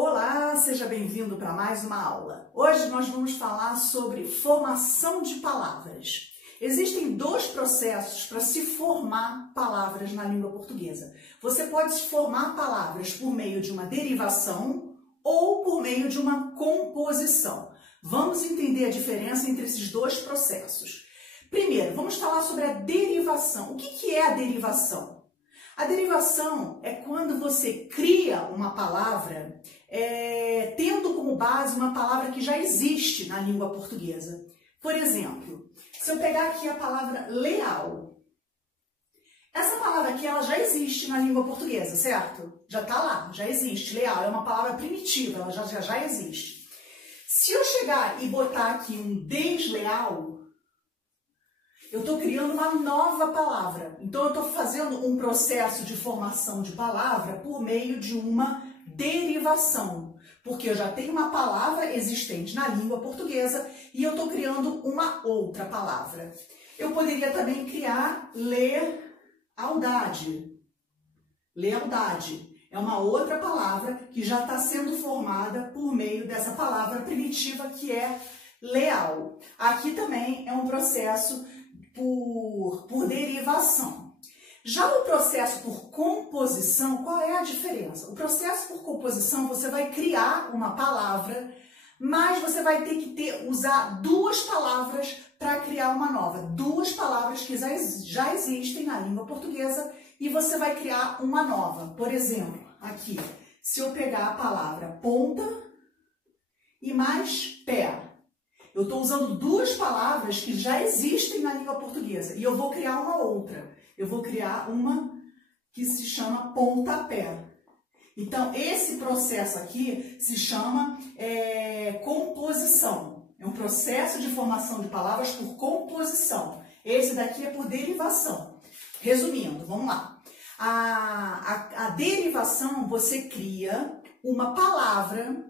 Olá, seja bem-vindo para mais uma aula. Hoje nós vamos falar sobre formação de palavras. Existem dois processos para se formar palavras na língua portuguesa. Você pode se formar palavras por meio de uma derivação ou por meio de uma composição. Vamos entender a diferença entre esses dois processos. Primeiro, vamos falar sobre a derivação. O que é a derivação? A derivação é quando você cria uma palavra tendo como base uma palavra que já existe na língua portuguesa. Por exemplo, se eu pegar aqui a palavra leal, essa palavra aqui ela já existe na língua portuguesa, certo? Já está lá, já existe. Leal é uma palavra primitiva, ela já existe. Se eu chegar e botar aqui um desleal, eu estou criando uma nova palavra. Então, eu estou fazendo um processo de formação de palavra por meio de uma derivação. Porque eu já tenho uma palavra existente na língua portuguesa e eu estou criando uma outra palavra. Eu poderia também criar lealdade. Lealdade é uma outra palavra que já está sendo formada por meio dessa palavra primitiva que é leal. Aqui também é um processo por derivação. Já o processo por composição, qual é a diferença? O processo por composição, você vai criar uma palavra, mas você vai ter que usar duas palavras para criar uma nova. Duas palavras que já existem na língua portuguesa e você vai criar uma nova. Por exemplo, aqui, se eu pegar a palavra ponta e mais pé, eu estou usando duas palavras que já existem na língua portuguesa e eu vou criar uma outra. Eu vou criar uma que se chama pontapé. Então, esse processo aqui se chama composição. É um processo de formação de palavras por composição. Esse daqui é por derivação. Resumindo, vamos lá. A derivação, você cria uma palavra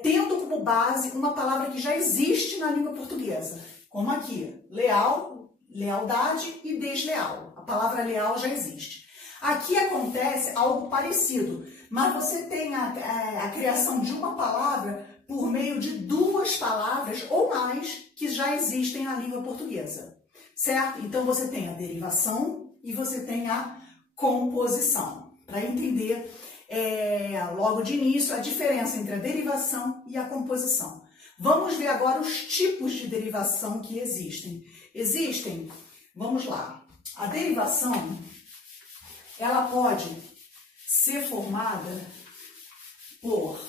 tendo como base uma palavra que já existe na língua portuguesa. Como aqui, leal, lealdade e desleal. A palavra leal já existe. Aqui acontece algo parecido, mas você tem a criação de uma palavra por meio de duas palavras ou mais que já existem na língua portuguesa, certo? Então você tem a derivação e você tem a composição. Para entender logo de início a diferença entre a derivação e a composição. Vamos ver agora os tipos de derivação que existem. Vamos lá. A derivação, ela pode ser formada por,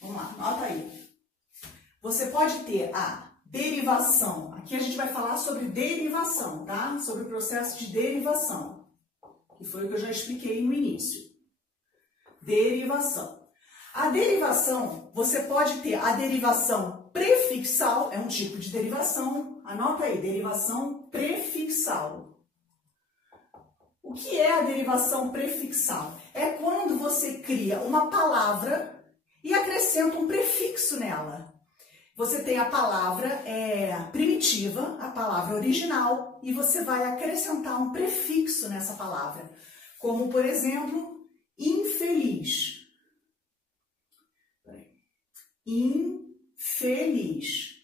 vamos lá, anota aí. Você pode ter a derivação, aqui a gente vai falar sobre derivação, tá? Sobre o processo de derivação, que foi o que eu já expliquei no início. Derivação. A derivação, você pode ter a derivação prefixal, é um tipo de derivação, anota aí, derivação prefixal. O que é a derivação prefixal? É quando você cria uma palavra e acrescenta um prefixo nela. Você tem a palavra primitiva, a palavra original, e você vai acrescentar um prefixo nessa palavra. Como, por exemplo, infeliz. Infeliz.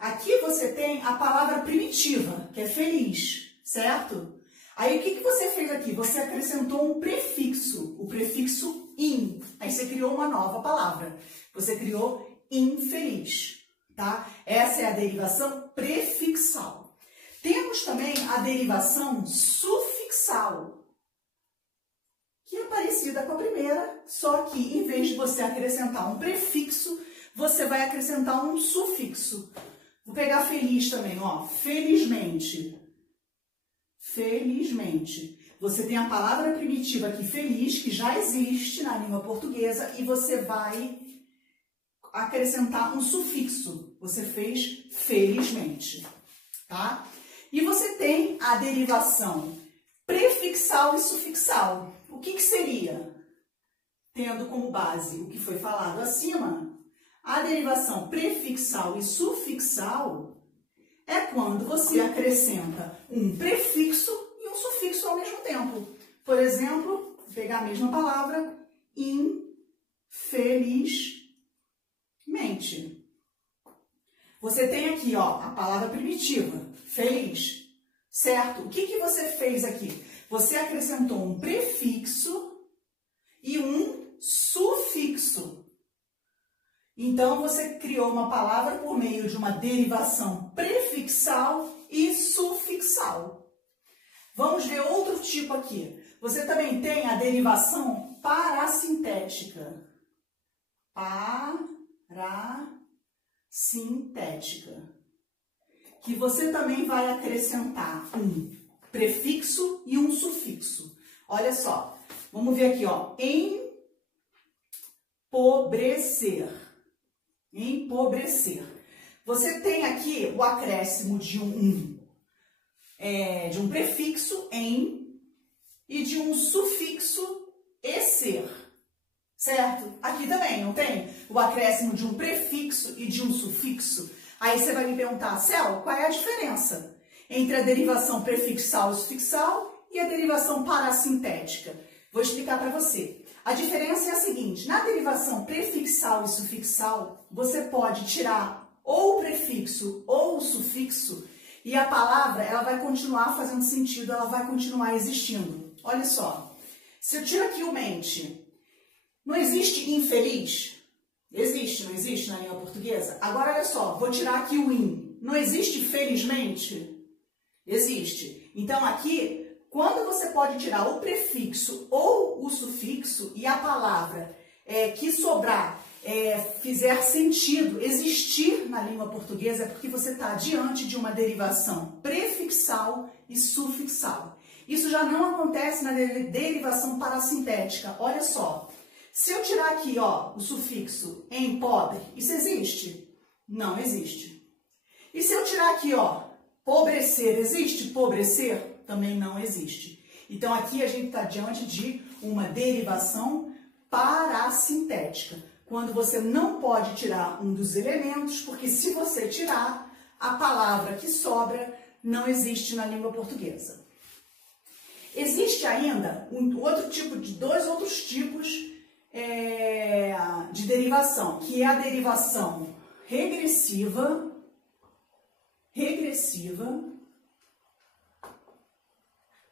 Aqui você tem a palavra primitiva, que é feliz, certo? Aí o que você fez aqui? Você acrescentou um prefixo, o prefixo in. Aí você criou uma nova palavra. Você criou infeliz, tá? Essa é a derivação prefixal. Temos também a derivação sufixal, que é parecida com a primeira, só que em vez de você acrescentar um prefixo, você vai acrescentar um sufixo. Vou pegar feliz também, ó, felizmente. Felizmente. Você tem a palavra primitiva aqui, feliz, que já existe na língua portuguesa, e você vai acrescentar um sufixo. Você fez felizmente, tá? E você tem a derivação prefixal e sufixal. O que seria? Tendo como base o que foi falado acima, a derivação prefixal e sufixal é quando você acrescenta um prefixo e um sufixo ao mesmo tempo. Por exemplo, vou pegar a mesma palavra, infelizmente. Você tem aqui, ó, a palavra primitiva, feliz, certo? O que que você fez aqui? Você acrescentou um prefixo e um sufixo. Então, você criou uma palavra por meio de uma derivação prefixal e sufixal. Vamos ver outro tipo aqui. Você também tem a derivação parasintética. Parasintética. Que você também vai acrescentar um prefixo e um sufixo. Olha só. Vamos ver aqui, ó. Empobrecer. Empobrecer. Você tem aqui o acréscimo de um prefixo em e de um sufixo ecer, certo? Aqui também, não tem? O acréscimo de um prefixo e de um sufixo. Aí você vai me perguntar, Cel, qual é a diferença entre a derivação prefixal e sufixal e a derivação parasintética? Vou explicar para você. A diferença é a seguinte, na derivação prefixal e sufixal, você pode tirar ou o prefixo ou o sufixo e a palavra ela vai continuar fazendo sentido, ela vai continuar existindo. Olha só, se eu tiro aqui o mente, não existe infeliz? Existe, não existe na língua portuguesa? Agora, olha só, vou tirar aqui o in. Não existe felizmente? Existe. Então, aqui, quando você pode tirar o prefixo ou o sufixo e a palavra que sobrar fizer sentido, existir na língua portuguesa, é porque você está diante de uma derivação prefixal e sufixal. Isso já não acontece na derivação parasintética. Olha só. Se eu tirar aqui, ó, o sufixo em pobre, isso existe? Não existe. E se eu tirar aqui, ó, pobrecer, existe pobrecer? Também não existe. Então, aqui a gente está diante de uma derivação parasintética, quando você não pode tirar um dos elementos, porque se você tirar, a palavra que sobra não existe na língua portuguesa. Existe ainda dois outros tipos de derivação, que é a derivação regressiva.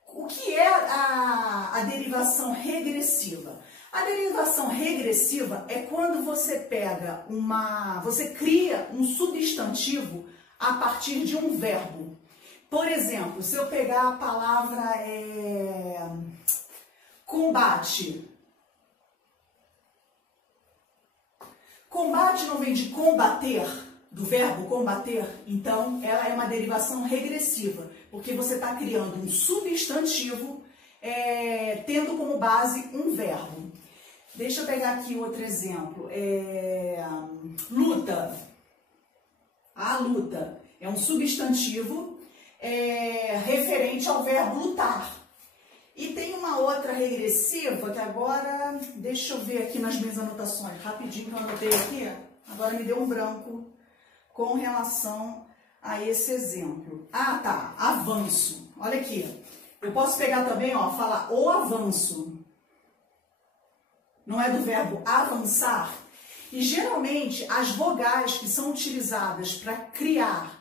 O que é a derivação regressiva? A derivação regressiva é quando você pega você cria um substantivo a partir de um verbo. Por exemplo, se eu pegar a palavra combate. Combate não vem de combater, do verbo combater, então ela é uma derivação regressiva, porque você está criando um substantivo tendo como base um verbo. Deixa eu pegar aqui outro exemplo. Luta. A luta é um substantivo referente ao verbo lutar. E tem uma outra regressiva que agora, deixa eu ver aqui nas minhas anotações, rapidinho que eu anotei aqui, agora me deu um branco com relação a esse exemplo. Ah, tá, avanço. Olha aqui, eu posso pegar também, ó, falar o avanço. Não é do verbo avançar? E geralmente as vogais que são utilizadas para criar,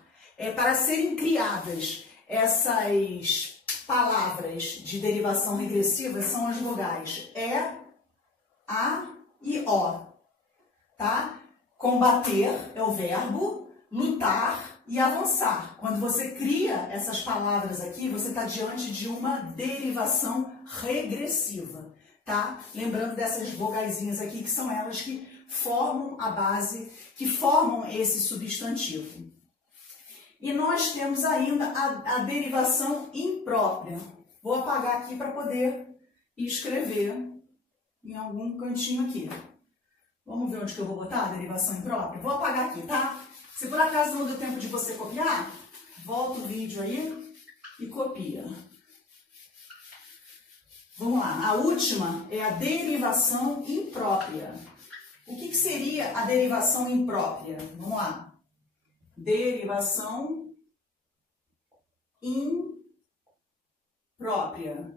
para serem criadas essas palavras de derivação regressiva são as vogais E, A e O, tá? Combater é o verbo, lutar e avançar. Quando você cria essas palavras aqui, você está diante de uma derivação regressiva, tá? Lembrando dessas vogaizinhas aqui, que são elas que formam a base, que formam esse substantivo. E nós temos ainda a derivação imprópria. Vou apagar aqui para poder escrever em algum cantinho aqui. Vamos ver onde que eu vou botar a derivação imprópria? Vou apagar aqui, tá? Se por acaso não deu tempo de você copiar, volta o vídeo aí e copia. Vamos lá. A última é a derivação imprópria. O que seria a derivação imprópria? Vamos lá. Derivação imprópria.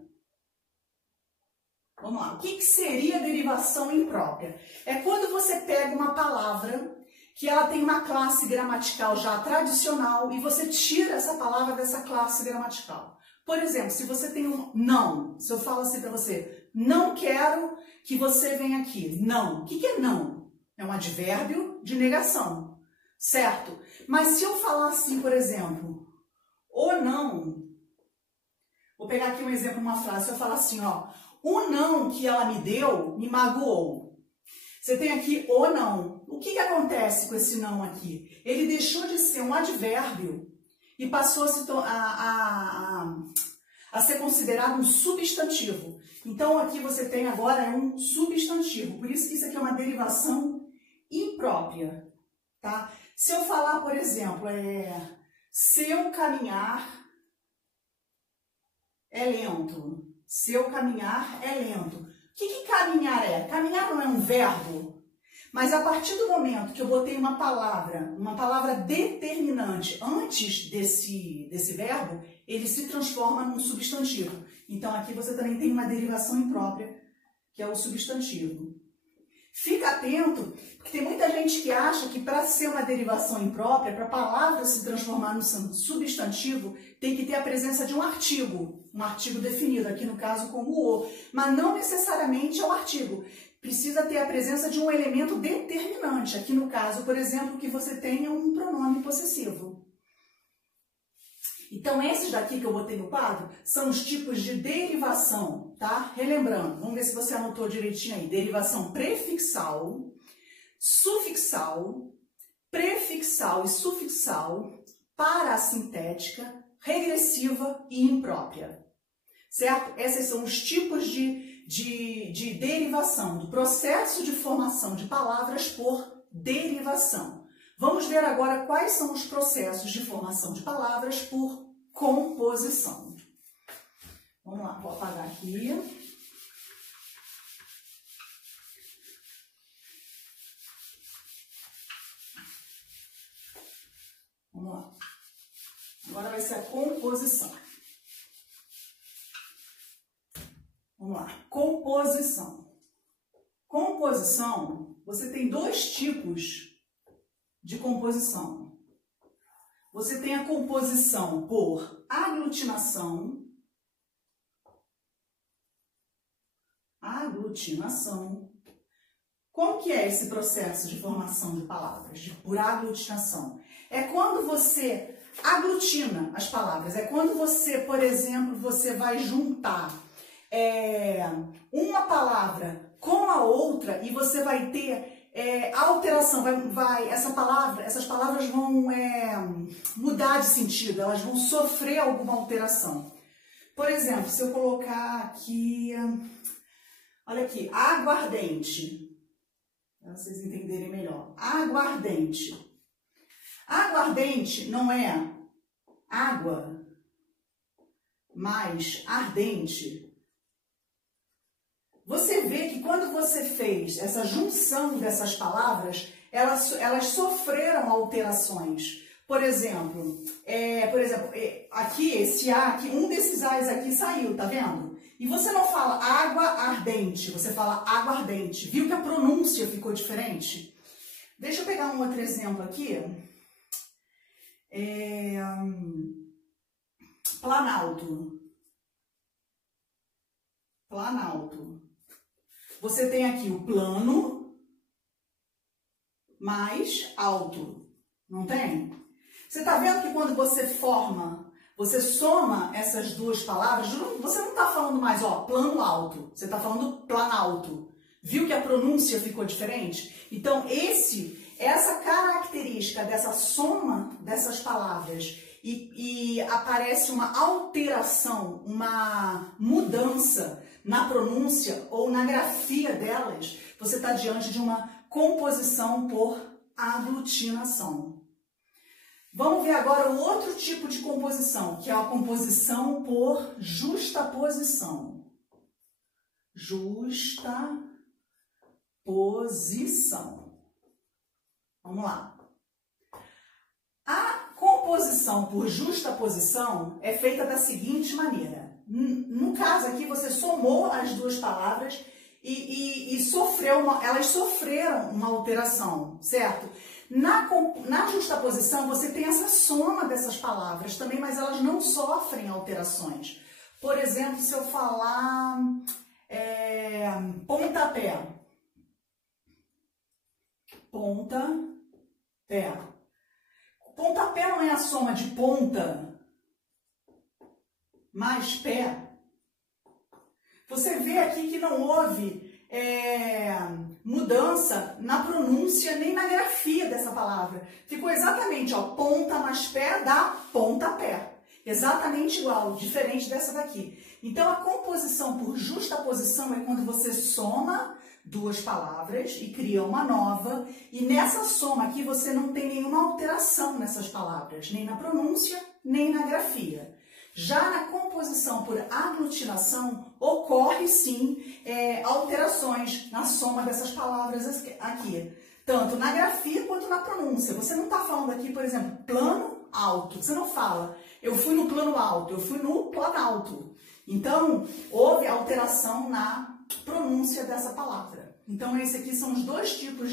Vamos lá. O que seria derivação imprópria? É quando você pega uma palavra que ela tem uma classe gramatical já tradicional e você tira essa palavra dessa classe gramatical. Por exemplo, se você tem um não, se eu falo assim para você, não quero que você venha aqui. Não. O que é não? É um advérbio de negação, certo? Mas se eu falar assim, por exemplo, ou não, vou pegar aqui um exemplo, uma frase, se eu falar assim, ó, o não que ela me deu me magoou. Você tem aqui o não. O que acontece com esse não aqui? Ele deixou de ser um advérbio e passou a ser considerado um substantivo. Então, aqui você tem agora um substantivo. Por isso que isso aqui é uma derivação imprópria, tá? Se eu falar, por exemplo, seu caminhar é lento. Seu caminhar é lento. O que caminhar é? Caminhar não é um verbo, mas a partir do momento que eu botei uma palavra determinante antes desse verbo, ele se transforma num substantivo. Então, aqui você também tem uma derivação imprópria, que é o substantivo. Fica atento, porque tem muita gente que acha que para ser uma derivação imprópria, para a palavra se transformar num substantivo, tem que ter a presença de um artigo definido, aqui no caso como o, mas não necessariamente é o artigo. Precisa ter a presença de um elemento determinante, aqui no caso, por exemplo, que você tenha um pronome possessivo. Então, esses daqui que eu botei no quadro são os tipos de derivação, tá? Relembrando, vamos ver se você anotou direitinho aí. Derivação prefixal, sufixal, prefixal e sufixal, parassintética, regressiva e imprópria. Certo? Esses são os tipos de derivação, do processo de formação de palavras por derivação. Vamos ver agora quais são os processos de formação de palavras por composição. Vamos lá, vou apagar aqui. Vamos lá. Agora vai ser a composição. Vamos lá. Composição. Composição, você tem dois tipos de composição. Você tem a composição por aglutinação. Aglutinação. Como que é esse processo de formação de palavras, por aglutinação? É quando você aglutina as palavras. É quando você, por exemplo, você vai juntar uma palavra com a outra e você vai ter alteração, essas palavras vão mudar de sentido, elas vão sofrer alguma alteração. Por exemplo, se eu colocar aqui, olha aqui, aguardente, para vocês entenderem melhor, aguardente. Aguardente não é água mais ardente. Você vê que quando você fez essa junção dessas palavras, elas sofreram alterações. Por exemplo, aqui, esse A, aqui, um desses A's aqui saiu, tá vendo? E você não fala água ardente, você fala aguardente. Viu que a pronúncia ficou diferente? Deixa eu pegar um outro exemplo aqui. Planalto. Planalto. Você tem aqui o plano mais alto, não tem? Você está vendo que quando você você soma essas duas palavras, você não está falando mais, ó, plano alto, você está falando planalto. Viu que a pronúncia ficou diferente? Então, essa característica dessa soma dessas palavras e aparece uma alteração, uma mudança na pronúncia ou na grafia delas, você está diante de uma composição por aglutinação. Vamos ver agora o outro tipo de composição, que é a composição por justaposição. Justaposição. Vamos lá. A composição por justaposição é feita da seguinte maneira. No caso aqui, você somou as duas palavras e elas sofreram uma alteração, certo? Na justaposição, você tem essa soma dessas palavras também, mas elas não sofrem alterações. Por exemplo, se eu falar pontapé. Pontapé. Pontapé não é a soma de ponta mais pé. Você vê aqui que não houve mudança na pronúncia nem na grafia dessa palavra. Ficou exatamente, ó, ponta mais pé dá pontapé. Exatamente igual, diferente dessa daqui. Então, a composição por justaposição é quando você soma duas palavras e cria uma nova. E nessa soma aqui você não tem nenhuma alteração nessas palavras, nem na pronúncia, nem na grafia. Já na composição por aglutinação, ocorre sim alterações na soma dessas palavras aqui. Tanto na grafia quanto na pronúncia. Você não está falando aqui, por exemplo, plano alto. Você não fala, eu fui no plano alto, eu fui no planalto. Então, houve alteração na pronúncia dessa palavra. Então, esses aqui são os dois tipos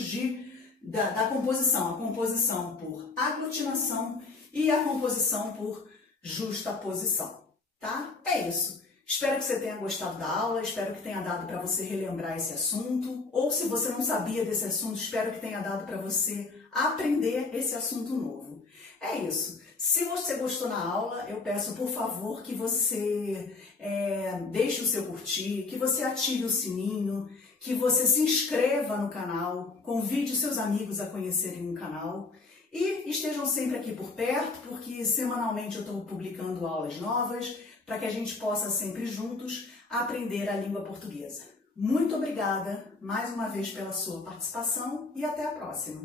da composição. A composição por aglutinação e a composição por justaposição, tá? É isso. Espero que você tenha gostado da aula, espero que tenha dado para você relembrar esse assunto, ou se você não sabia desse assunto, espero que tenha dado para você aprender esse assunto novo. É isso. Se você gostou na aula, eu peço, por favor, que você deixe o seu curtir, que você ative o sininho, que você se inscreva no canal, convide os seus amigos a conhecerem o canal e estejam sempre aqui por perto, porque semanalmente eu estou publicando aulas novas para que a gente possa sempre juntos aprender a língua portuguesa. Muito obrigada mais uma vez pela sua participação e até a próxima!